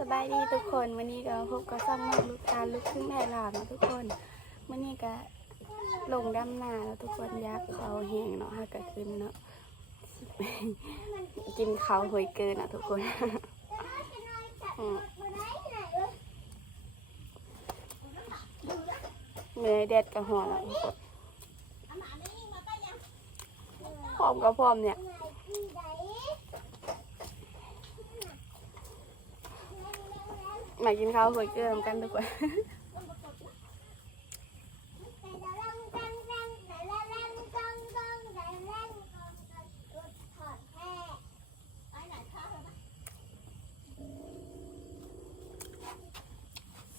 สบายดีทุกคนวันนี้ก็พบกับซ่องนอกลูกตาลูกครึ่งไทยลาวนะทุกคนวันนี้ก็ลงดำนาแล้วทุกคนยากเขาแห้งเนาะฮะก็ขึ้นเนาะกินเขาหวยเกินอะทุกคนเมื่อแดดกระหอนอะทุกคนพร้อมก็พร้อมเนี่ย มากินข้าวหวยเกลือกันทุกคน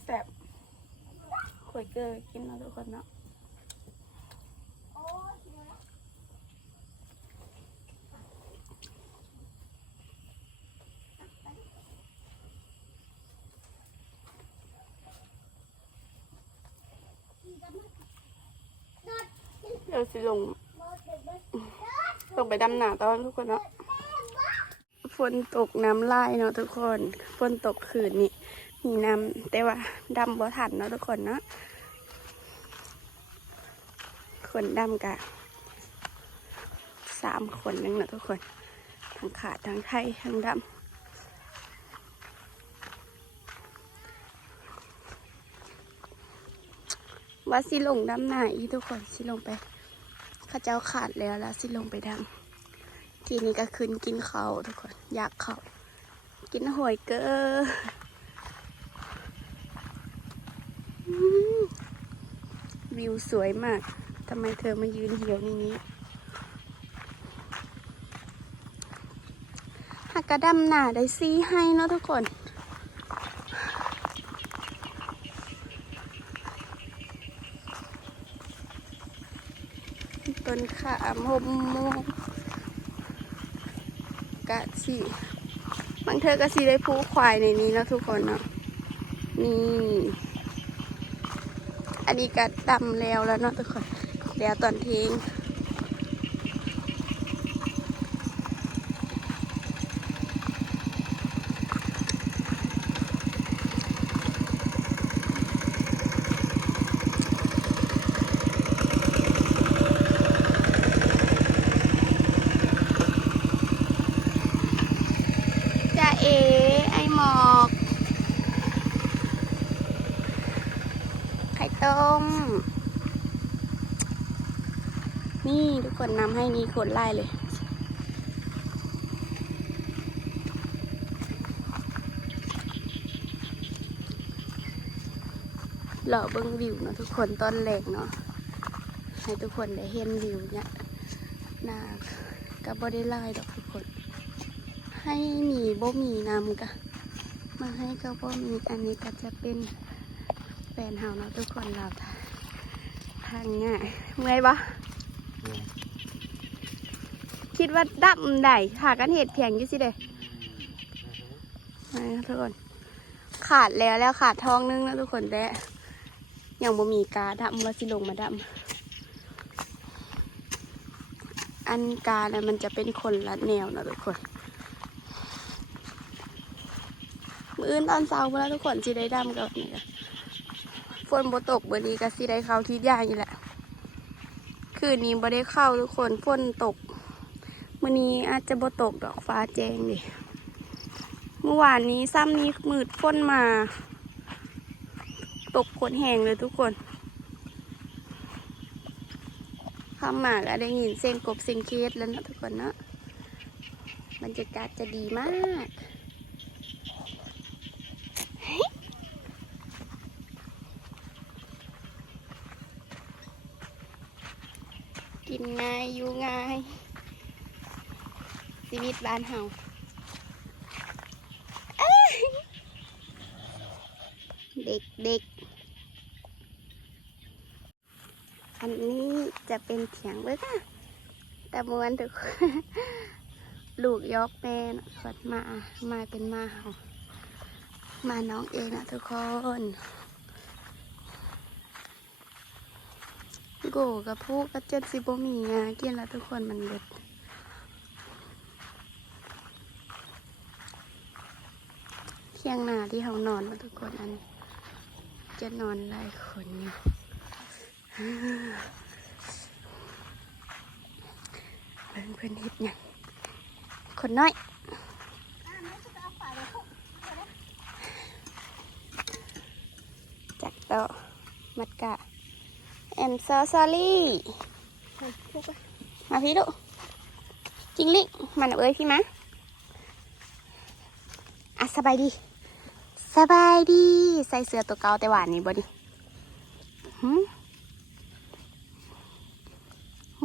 แบบหวยเกลือกินเนาะทุกคนเนาะ เดี๋ยวสิลง ลงไปดำหนาตอนทุกคนเนาะฝนตกน้ำลายเนาะทุกคนฝนตกคืนนี่มีน้ำแต่ว่าดำบ่ทันเนาะทุกคนเนาะคนดำกะสามคนนึงเนาะทุกคนทั้งขาดทั้งไทยทั้งดำว่าสิลงดำหน้าอีทุกคนสิลงไป ข้าเจ้าขาดแล้วแล้วสิลงไปดำทีนี้ก็ขึ้นกินเขาทุกคน อยากเขากินหวยเกอวิวสวยมากทำไมเธอมายืนเหี่ยวในนี้หากกระดำหนาได้ซีให้เนาะทุกคน ต้น ขามหมโมงกะสีบางเธอกะสีได้ผู้ควายในนี้เนาะทุกคนเนาะนี่ อันนี้กะดำแล้วแล้วเนาะทุกคน แล้วตอนเทง จะเอ ไอหมอก ไข่ต้ม นี่ทุกคนนำให้นี่คนไล่เลย หล่อเบิ้งวิวเนาะทุกคนตอนแรกเนาะ ให้ทุกคนได้เห็นวิวเนี่ยนากับบอได้ไล่ดอกทุกคน ให้หนีบ่มีนำกะมาให้เขาบ่มีอันนี้ก็จะเป็น ฟนเฮาเนาะทุกคนเราทางง่ายเมื่อยปะคิดว่าดับได้หากันเหตุเพียงอยู่สิเด้มาทุกคน ขาดแล้วแล้วขาดทองนึงแล้วทุกคนแต่ยังบ่มีกาดำว่าสิลงมาดำอันกาเนี่ยมันจะเป็นคนละแนวเนาะทุกคน มืออื่นตอนเช้าเมื่อทุกคนสิได้ดำกับนี่ค่ะ ฝนบ่ตกเบอร์นี้ก็สิได้เข้าที่ย่างนี่แหละ คืนนี้บ่ได้เข้าทุกคนฝนตกมื้อนี้อาจจะบ่ตกดอกฟ้าแจ้งดิเมื่อวานนี้ซ้ำนี้มืดฝนมา ตกฝนแห้งเลยทุกคนข้ามมาก็ได้ยินเสียงกบเสียงเคสแล้วนะทุกคนเนาะบรรยากาศจะดีมาก กินง่ายอยู่ง่ายชีวิตบ้านเฮาเด็กเด็กอันนี้จะเป็นเถียงเลยค่ะแต่มวนทุกคนลูกยอกแม่นะกดมา มาเป็นมาเฮามาน้องเองนะทุกคน กกับผู้กับเจ็ดสิบมีงากินแล้วทุกคนมันเด็ดเที่ยงนาที่เขานอนมาทุกคนอัน จะนอนหลายคนอยู่เพิ่นเพิ่นเฮ็ดหยังคนน้อยจักโตมัดกะ I'm so sorry มาพี่ลูกจริงลิมันเอ้ยพี่มะอะสบายดี สบายดี ใส่เสื้อตัวเก่าแต่หวานนี่บ่ดิ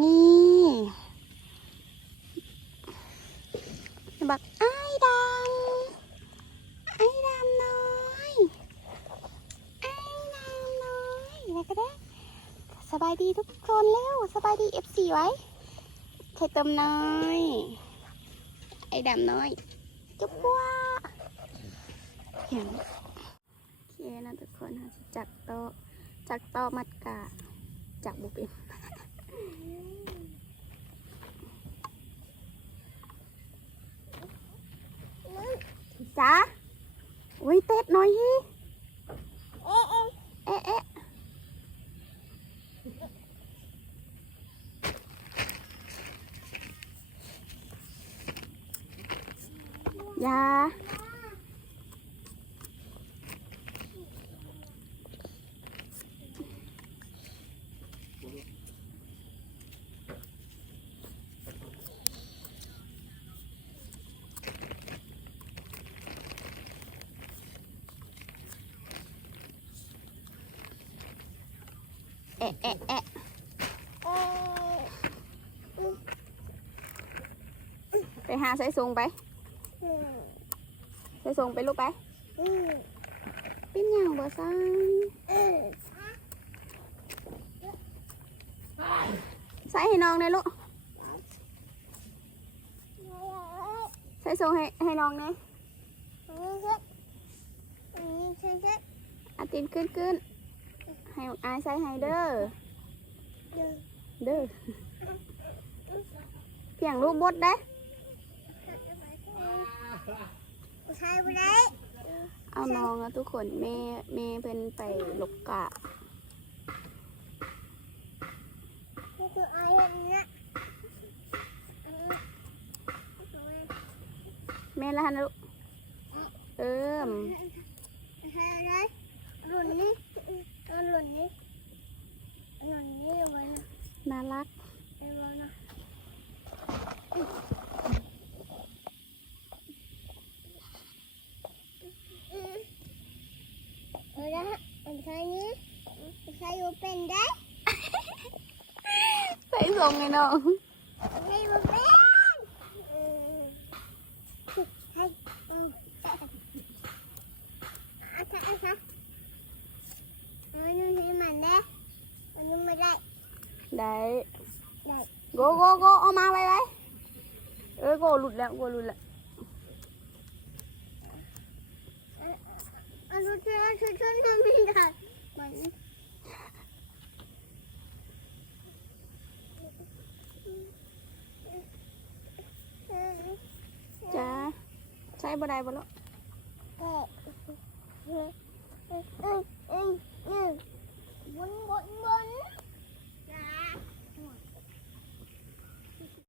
นี่บักไอ้ดำไอ้ดำน้อยไอ้ดำน้อยอะไรก็ได้ สบายดีทุกคนแล้วสบายดีเอฟซีไว้ไข่ต้มน้อย ไอ้ดำน้อย จุ๊บว่าเห็นโอเคนะทุกคนค่ะจักโตจักโตมัดกะจักบุป็นจ้าอุ้ยเต็ดน่อยฮิเอ๊ะเอ๊ะเอ๊ะเอ๊ะ ยาเอะเอะเอะไปหาใส่ซุงไปใส่ส่งไปลูกไป เป็นอย่างบ่ซังใส่ให้น้องเลยลูก ใส่ส่งให้ให้น้องเนี่ยอาตินขึ้นขึ้นให้อายใส่ให้เด้อ เด้อเพียงลูกบดได้ ใช่ไหมได้เอาน้องอะทุกคนแม่แม่เพิ่นไปหลกกะนี่คืออะไรเนี่ยแม่ละฮันลูกเอิ่ม ใช่ไหมรุ่นนี้รุ่นนี้รุ่นนี้วัน น่ารัก ไอ้วันนะเออนะอันใช่นี้ใช่ยูเป็นได้ ใส่ส่งให้น้องใช่ยูเป็นใช่อืมอะใช่ใช่อันนี้ให้มันได้อันนี้ไม่ได้ได้ได้โกโกโกเอามาไว้ไว้เออโกหลุดแล้วโกหลุดแล้วอันนี้ฉันฉันฉันทำไม่ได้มันจ้า ได้บ่ได้บ่เนาะเอ๊ะเอ๊ะเอ๊ะ